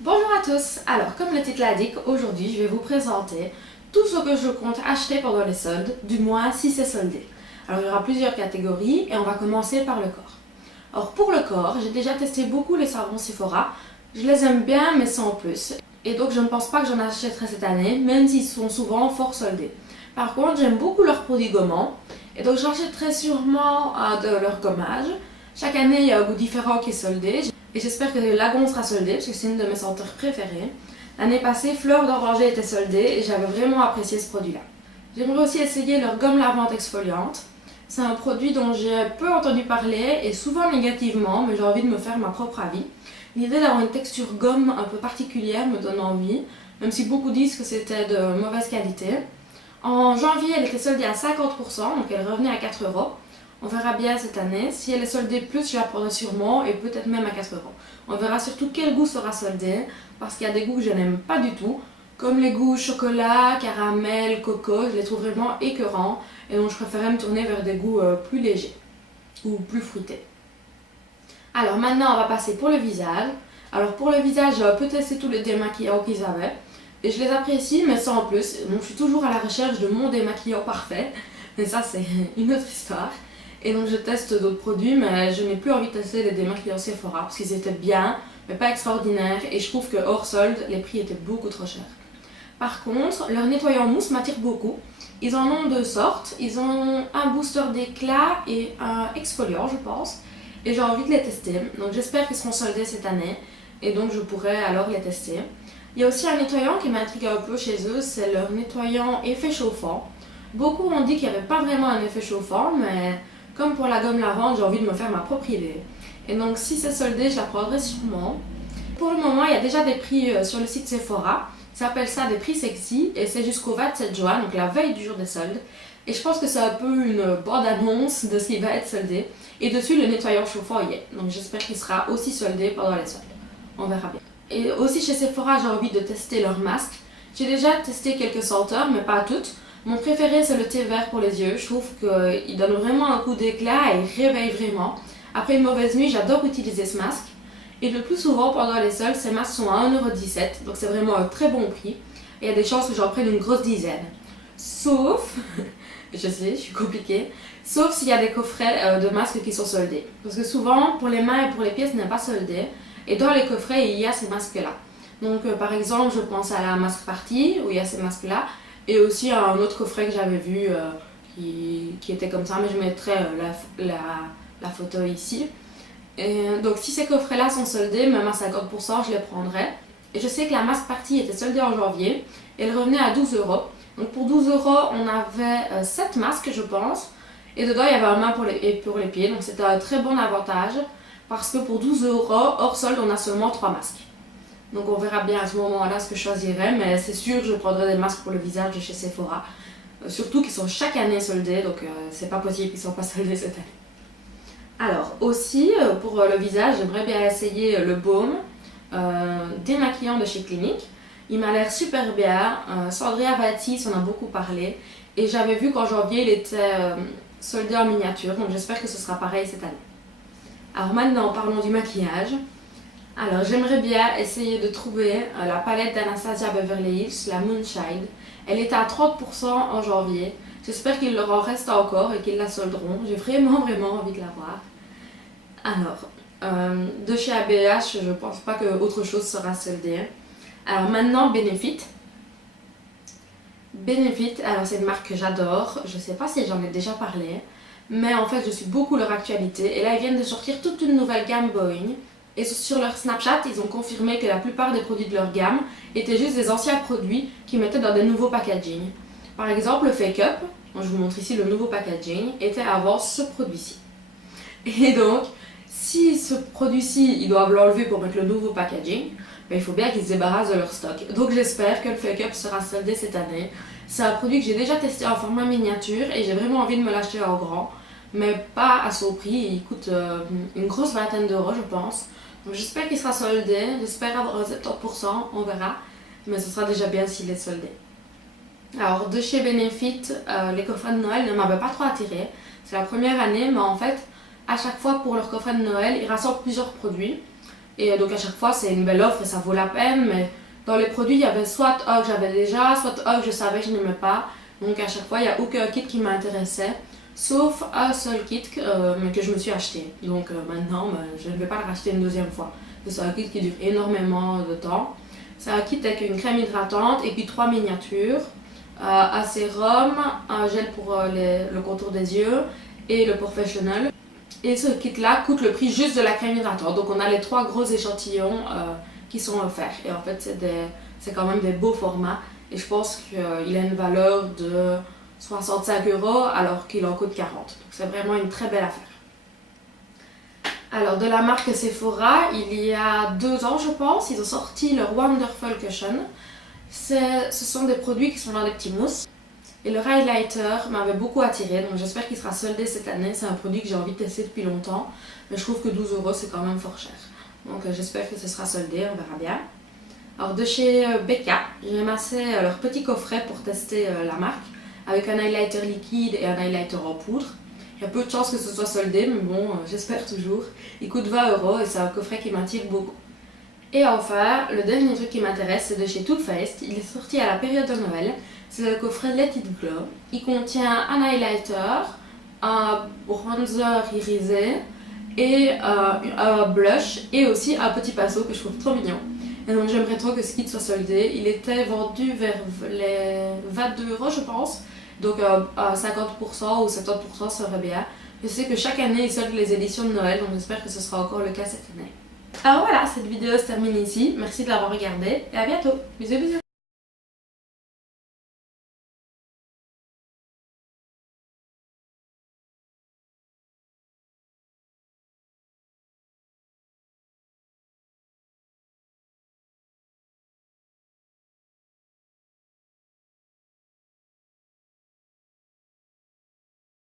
Bonjour à tous, alors comme le titre l'indique, aujourd'hui je vais vous présenter tout ce que je compte acheter pendant les soldes, du moins si c'est soldé. Alors il y aura plusieurs catégories et on va commencer par le corps. Alors pour le corps, j'ai déjà testé beaucoup les savons Sephora, je les aime bien mais sans plus. Et donc je ne pense pas que j'en achèterai cette année, même s'ils sont souvent fort soldés. Par contre j'aime beaucoup leurs produits gommants et donc j'achèterai sûrement de leur gommage. Chaque année il y a un goût différent qui est soldé. Et j'espère que Lagon sera soldé parce que c'est une de mes senteurs préférées. L'année passée, Fleur d'Oranger était soldée et j'avais vraiment apprécié ce produit-là. J'aimerais aussi essayer leur gomme lavante exfoliante. C'est un produit dont j'ai peu entendu parler et souvent négativement, mais j'ai envie de me faire ma propre avis. L'idée d'avoir une texture gomme un peu particulière me donne envie, même si beaucoup disent que c'était de mauvaise qualité. En janvier, elle était soldée à 50%, donc elle revenait à 4 €. On verra bien cette année. Si elle est soldée plus, je la prendrai sûrement et peut-être même à 4 €. On verra surtout quel goût sera soldé parce qu'il y a des goûts que je n'aime pas du tout, comme les goûts chocolat, caramel, coco. Je les trouve vraiment écœurants et donc je préférais me tourner vers des goûts plus légers ou plus fruités. Alors maintenant, on va passer pour le visage. Alors pour le visage, j'ai un peu testé tous les démaquillants qu'ils avaient et je les apprécie, mais sans plus. Donc je suis toujours à la recherche de mon démaquillant parfait, mais ça c'est une autre histoire. Et donc je teste d'autres produits, mais je n'ai plus envie de tester les démaquillants Sephora parce qu'ils étaient bien, mais pas extraordinaires. Et je trouve que hors solde, les prix étaient beaucoup trop chers. Par contre, leur nettoyant mousse m'attire beaucoup. Ils en ont deux sortes. Ils ont un booster d'éclat et un exfoliant, je pense. Et j'ai envie de les tester. Donc j'espère qu'ils seront soldés cette année. Et donc je pourrai alors les tester. Il y a aussi un nettoyant qui m'intrigue un peu chez eux. C'est leur nettoyant effet chauffant. Beaucoup ont dit qu'il n'y avait pas vraiment un effet chauffant, mais comme pour la gomme lavante, j'ai envie de me faire ma propre idée. Et donc si c'est soldé, je la prendrai sûrement. Pour le moment, il y a déjà des prix sur le site Sephora. Ça s'appelle ça des prix sexy et c'est jusqu'au 27 juin, donc la veille du jour des soldes. Et je pense que c'est un peu une bande-annonce de ce qui va être soldé. Et dessus, le nettoyant chauffant y est. Donc j'espère qu'il sera aussi soldé pendant les soldes. On verra bien. Et aussi chez Sephora, j'ai envie de tester leurs masques. J'ai déjà testé quelques senteurs, mais pas toutes. Mon préféré, c'est le thé vert pour les yeux. Je trouve qu'il donne vraiment un coup d'éclat et il réveille vraiment. Après une mauvaise nuit, j'adore utiliser ce masque. Et le plus souvent, pendant les soldes, ces masques sont à 1,17 €. Donc c'est vraiment un très bon prix. Et il y a des chances que j'en prenne une grosse dizaine. Sauf, je sais, je suis compliquée, sauf s'il y a des coffrets de masques qui sont soldés. Parce que souvent, pour les mains et pour les pieds, ce n'est pas soldé. Et dans les coffrets, il y a ces masques-là. Donc par exemple, je pense à la masque party, où il y a ces masques-là. Et aussi un autre coffret que j'avais vu qui était comme ça, mais je mettrai la photo ici. Et donc si ces coffrets-là sont soldés, même à 50%, je les prendrai. Et je sais que la masque partie était soldée en janvier, et elle revenait à 12 €. Donc pour 12 €, on avait 7 masques, je pense. Et dedans, il y avait un main pour les pieds, donc c'était un très bon avantage. Parce que pour 12 €, hors solde, on a seulement 3 masques. Donc on verra bien à ce moment-là ce que je choisirai, mais c'est sûr je prendrai des masques pour le visage de chez Sephora. Surtout qu'ils sont chaque année soldés, donc c'est pas possible qu'ils ne soient pas soldés cette année. Alors aussi, pour le visage, j'aimerais bien essayer le baume démaquillant de chez Clinique. Il m'a l'air super bien. Sandria Vatis en a beaucoup parlé. Et j'avais vu qu'en janvier, il était soldé en miniature, donc j'espère que ce sera pareil cette année. Alors maintenant, parlons du maquillage. Alors j'aimerais bien essayer de trouver la palette d'Anastasia Beverly Hills, la Moonshine. Elle était à 30% en janvier. J'espère qu'il leur en reste encore et qu'ils la solderont. J'ai vraiment envie de la voir. Alors, de chez ABH, je pense pas que autre chose sera soldé. Alors maintenant, Benefit. Benefit, alors c'est une marque que j'adore. Je sais pas si j'en ai déjà parlé. Mais en fait, je suis beaucoup leur actualité. Et là, ils viennent de sortir toute une nouvelle gamme Boeing. Et sur leur Snapchat, ils ont confirmé que la plupart des produits de leur gamme étaient juste des anciens produits qu'ils mettaient dans des nouveaux packaging. Par exemple, le Fake Up, je vous montre ici le nouveau packaging, était avant ce produit-ci. Et donc, si ce produit-ci, ils doivent l'enlever pour mettre le nouveau packaging, ben, il faut bien qu'ils se débarrassent de leur stock. Donc j'espère que le Fake Up sera soldé cette année. C'est un produit que j'ai déjà testé en format miniature et j'ai vraiment envie de me l'acheter en grand, mais pas à son prix. Il coûte une grosse vingtaine d'euros, je pense. Donc j'espère qu'il sera soldé, j'espère avoir 70%, on verra, mais ce sera déjà bien s'il est soldé. Alors de chez Benefit, les coffrets de Noël ne m'avaient pas trop attiré. C'est la première année, mais en fait, à chaque fois pour leur coffret de Noël, ils rassemblent plusieurs produits. Et donc à chaque fois c'est une belle offre et ça vaut la peine, mais dans les produits il y avait soit un que j'avais déjà, soit un que je savais que je n'aimais pas. Donc à chaque fois il n'y a aucun kit qui m'intéressait, sauf un seul kit que je me suis acheté. Donc maintenant je ne vais pas le racheter une deuxième fois. C'est un kit qui dure énormément de temps. C'est un kit avec une crème hydratante et puis 3 miniatures. Un sérum, un gel pour le contour des yeux et le professionnel. Et ce kit là coûte le prix juste de la crème hydratante. Donc on a les 3 gros échantillons qui sont offerts. Et en fait c'est quand même des beaux formats. Et je pense qu'il a une valeur de 65 € alors qu'il en coûte 40. Donc c'est vraiment une très belle affaire. Alors de la marque Sephora, il y a 2 ans je pense, ils ont sorti leur Wonderful Cushion. Ce sont des produits qui sont dans des petits mousses. Et le highlighter m'avait beaucoup attiré, donc j'espère qu'il sera soldé cette année. C'est un produit que j'ai envie de tester depuis longtemps, mais je trouve que 12 € c'est quand même fort cher. Donc j'espère que ce sera soldé, on verra bien. Alors de chez Becca, j'ai amassé leur petit coffret pour tester la marque, avec un highlighter liquide et un highlighter en poudre. Il y a peu de chances que ce soit soldé, mais bon, j'espère toujours. Il coûte 20 € et c'est un coffret qui m'attire beaucoup. Et enfin, le dernier truc qui m'intéresse, c'est de chez Too Faced. Il est sorti à la période de Noël. C'est le coffret Let It Glow. Il contient un highlighter, un bronzer irisé et un blush et aussi un petit pinceau que je trouve trop mignon. Et donc j'aimerais trop que ce kit soit soldé. Il était vendu vers les 22 € je pense. Donc à 50% ou 70% serait bien. Je sais que chaque année ils soldent les éditions de Noël, donc j'espère que ce sera encore le cas cette année. Alors voilà, cette vidéo se termine ici. Merci de l'avoir regardée et à bientôt. Bisous bisous.